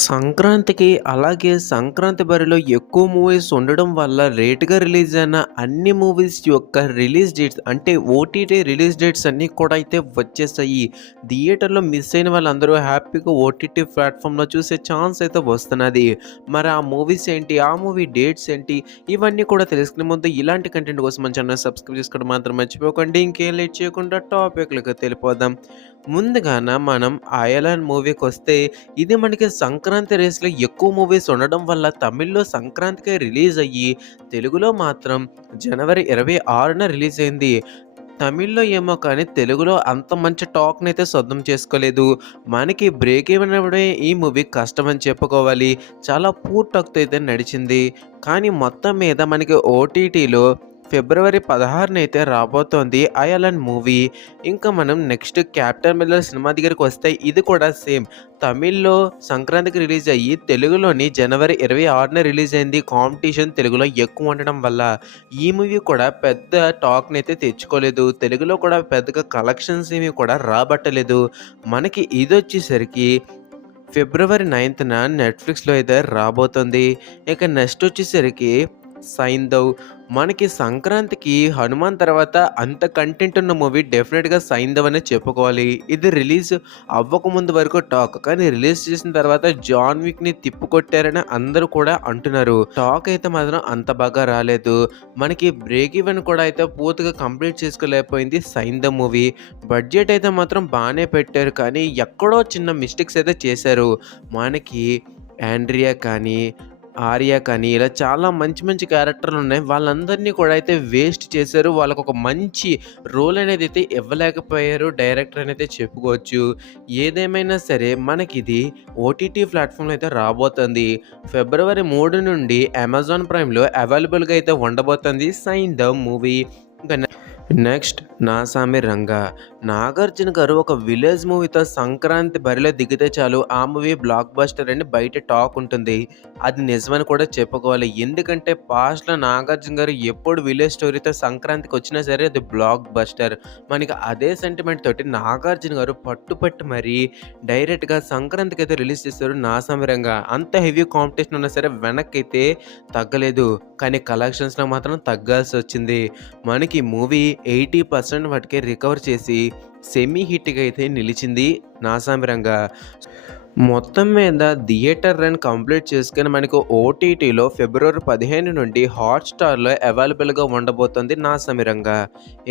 సంక్రాంతికి అలాగే సంక్రాంతి బరిలో ఎక్కువ మూవీస్ ఉండడం వల్ల లేట్‌గా రిలీజ్ అయిన అన్ని మూవీస్ యొక్క రిలీజ్ డేట్స్ అంటే ఓటీటీ రిలీజ్ డేట్స్ అన్నీ కూడా అయితే వచ్చేసాయి. థియేటర్‌లో మిస్ అయిన వాళ్ళందరూ హ్యాపీగా ఓటీటీ ప్లాట్‌ఫామ్‌లో చూసే ఛాన్స్ అయితే వస్తున్నది. మరి ఆ మూవీస్ ఏంటి? ఆ మూవీ డేట్స్ ఏంటి? ఇవన్నీ కూడా తెలుసుకునే ముందు ఇలాంటి కంటెంట్ కోసం మన ఛానెల్ సబ్స్క్రైబ్ చేసుకోవడం మాత్రం మర్చిపోకండి. ఇంకేం లేట్ చేయకుండా టాపిక్‌లోకి వెళ్ళిపోదాం. ముందుగాన మనం 'అయలాన్' మూవీకొస్తే ఇది మనకి సంక్రాంతి రేస్‌లో ఎక్కువ మూవీస్ ఉండడం వల్ల తమిళ్‌లో సంక్రాంతికే రిలీజ్ అయ్యి, తెలుగులో మాత్రం జనవరి 26న రిలీజ్ అయింది. తమిళ్‌లో ఏమో కానీ తెలుగులో అంత మంచి టాక్‌నైతే సొంతం చేసుకోలేదు. మనకి బ్రేక్ ఈవెన్ అవ్వడమే ఈ మూవీ కష్టమని చెప్పుకోవాలి. చాలా పూర్ టాక్‌తో అయితే నడిచింది. కానీ మొత్తం మీద మనకి ఓటీటీలో ఫిబ్రవరి 16నైతే రాబోతోంది 'అయలాన్' మూవీ. ఇంకా మనం నెక్స్ట్ 'క్యాప్టెన్ మిల్లర్' సినిమా దగ్గరికొస్తే ఇది కూడా సేమ్. తమిళ్‌లో సంక్రాంతికి రిలీజ్ అయ్యి, తెలుగులోని జనవరి 26న రిలీజ్ అయింది. కాంపిటీషన్ తెలుగులో ఎక్కువ ఉండడం వల్ల ఈ మూవీ కూడా పెద్ద టాక్‌నైతే తెచ్చుకోలేదు. తెలుగులో కూడా పెద్దగా కలెక్షన్స్ ఏమి కూడా రాబట్టలేదు. మనకి ఇదొచ్చేసరికి ఫిబ్రవరి 9న నెట్‌ఫ్లిక్స్‌లో అయితే రాబోతుంది. ఇక నెక్స్ట్ వచ్చేసరికి 'సైంధవ్'. మనకి సంక్రాంతికి 'హనుమాన్' తర్వాత అంత కంటెంట్ ఉన్న మూవీ డెఫినెట్‌గా 'సైంధవ్' అనే చెప్పుకోవాలి. ఇది రిలీజ్ అవ్వకముందు వరకు టాక్. కానీ రిలీజ్ చేసిన తర్వాత 'జాన్ విక్‌ని' తిప్పికొట్టారని అందరూ కూడా అంటున్నారు. టాక్ అయితే మాత్రం అంత బాగా రాలేదు. మనకి బ్రేక్ ఈవెన్ కూడా అయితే పూర్తిగా కంప్లీట్ చేసుకోలేకపోయింది 'సైంధవ్' మూవీ. బడ్జెట్ అయితే మాత్రం బానే పెట్టారు. కానీ ఎక్కడో చిన్న మిస్టేక్స్ అయితే చేశారు. మనకి ఆండ్రియా కానీ, ఆర్య కానీ ఇలా చాలా మంచి మంచి క్యారెక్టర్లు ఉన్నాయి. వాళ్ళందరినీ కూడా అయితే వేస్ట్ చేశారు. వాళ్ళకొక మంచి రోల్ అనేది అయితే ఇవ్వలేకపోయారు డైరెక్టర్ అనైతే చెప్పుకోవచ్చు. ఏదేమైనా సరే మనకిది ఓటీటీ ప్లాట్‌ఫామ్‌లో అయితే రాబోతుంది. ఫిబ్రవరి 3 నుండి అమెజాన్ ప్రైమ్‌లో అవైలబుల్‌గా అయితే ఉండబోతుంది 'సైంధవ్' మూవీ. ఇంకా నెక్స్ట్ 'నాసామి రంగా'. నాగార్జున గారు ఒక విలేజ్ మూవీతో సంక్రాంతి బరిలో దిగితే చాలు ఆ మూవీ బ్లాక్ బస్టర్ అని బయట టాక్ ఉంటుంది. అది నిజమని కూడా చెప్పుకోవాలి. ఎందుకంటే పాస్ట్‌లో నాగార్జున గారు ఎప్పుడు విలేజ్ స్టోరీతో సంక్రాంతికి వచ్చినా సరే అది బ్లాక్ బస్టర్. మనకి అదే సెంటిమెంట్ తోటి నాగార్జున గారు పట్టుపట్టి మరీ డైరెక్ట్‌గా సంక్రాంతికి అయితే రిలీజ్ చేశారు 'నాసామి రంగా'. అంత హెవీ కాంపిటీషన్ ఉన్నా సరే వెనక్కైతే తగ్గలేదు. కానీ కలెక్షన్స్‌లో మాత్రం తగ్గాల్సి వచ్చింది. మనకి మూవీ 80% వాటికి రికవర్ చేసి సెమీ హిట్‌గా అయితే నిలిచింది 'నాసామి రంగా'. మొత్తం మీద థియేటర్ రన్ కంప్లీట్ చేసుకొని మనకు ఓటీటీలో ఫిబ్రవరి 15 నుండి హాట్‌స్టార్‌లో అవైలబుల్‌గా ఉండబోతుంది 'నాసామి రంగా'.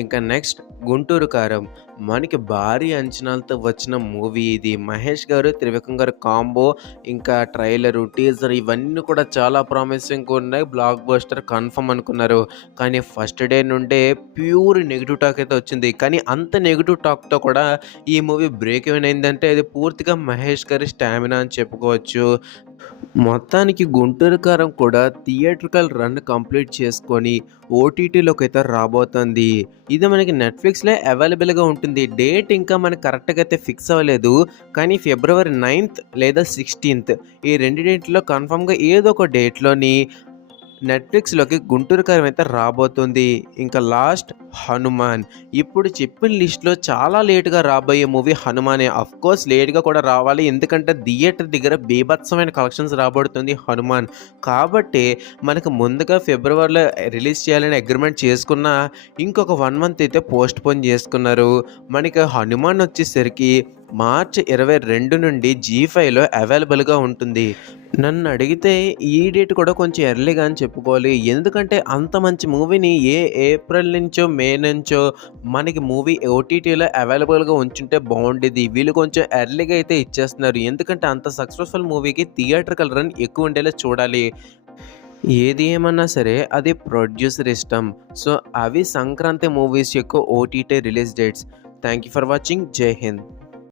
ఇంకా నెక్స్ట్ 'గుంటూరు కారం'. మనకి భారీ అంచనాలతో వచ్చిన మూవీ ఇది. మహేష్ గారు, త్రివిక్రమ్ గారు కాంబో, ఇంకా ట్రైలరు, టీజర్ ఇవన్నీ కూడా చాలా ప్రామిసింగ్‌గా ఉన్నాయి. బ్లాక్ బస్టర్ కన్ఫర్మ్ అనుకున్నారు. కానీ ఫస్ట్ డే నుండే ప్యూర్ నెగెటివ్ టాక్ అయితే వచ్చింది. కానీ అంత నెగెటివ్ టాక్‌తో కూడా ఈ మూవీ బ్రేక్ ఈవెన్ అయిందంటే అది పూర్తిగా మహేష్ గారి స్టామినా అని చెప్పుకోవచ్చు. మొత్తానికి 'గుంటూరు కారం' కూడా థియేట్రికల్ రన్ కంప్లీట్ చేసుకొని ఓటీటీలోకి అయితే రాబోతుంది. ఇది మనకి నెట్‌ఫ్లిక్స్‌లో అవైలబుల్‌గా ఉంటుంది. డేట్ ఇంకా మనకి కరెక్ట్‌గా అయితే ఫిక్స్ అవ్వలేదు. కానీ ఫిబ్రవరి 9థ్ లేదా 16థ్ ఈ 2 డేట్‌లో కన్ఫర్మ్‌గా ఏదో ఒక డేట్‌లోని నెట్‌ఫ్లిక్స్‌లోకి 'గుంటూరు కారం' అయితే రాబోతుంది. ఇంకా లాస్ట్ 'హనుమాన్'. ఇప్పుడు చెప్పిన లిస్ట్‌లో చాలా లేట్‌గా రాబోయే మూవీ 'హనుమానే'. ఆఫ్‌కోర్స్ లేట్‌గా కూడా రావాలి. ఎందుకంటే థియేటర్ దగ్గర బీభత్సమైన కలెక్షన్స్ రాబడుతుంది 'హనుమాన్'. కాబట్టి మనకు ముందుగా ఫిబ్రవరిలో రిలీజ్ చేయాలని అగ్రీమెంట్ చేసుకున్నా ఇంకొక 1 మంత్ అయితే పోస్ట్‌పోన్ చేసుకున్నారు. మనకి 'హనుమాన్' వచ్చేసరికి మార్చి 22 నుండి జీ5లో అవైలబుల్‌గా ఉంటుంది. నన్ను అడిగితే ఈ డేట్ కూడా కొంచెం ఎర్లీగా అని చెప్పుకోవాలి. ఎందుకంటే అంత మంచి మూవీని ఏప్రిల్ నుంచో, మే నుంచో మనకి మూవీ ఓటీటీలో అవైలబుల్‌గా ఉంచుంటే బాగుండేది. వీళ్ళు కొంచెం ఎర్లీగా అయితే ఇచ్చేస్తున్నారు. ఎందుకంటే అంత సక్సెస్‌ఫుల్ మూవీకి థియేట్రికల్ రన్ ఎక్కువ ఉండేలా చూడాలి. ఏది ఏమన్నా సరే అది ప్రొడ్యూసర్ ఇష్టం. సో అవి సంక్రాంతి మూవీస్ యొక్క OTT release dates. Thank you for watching. జై హింద్.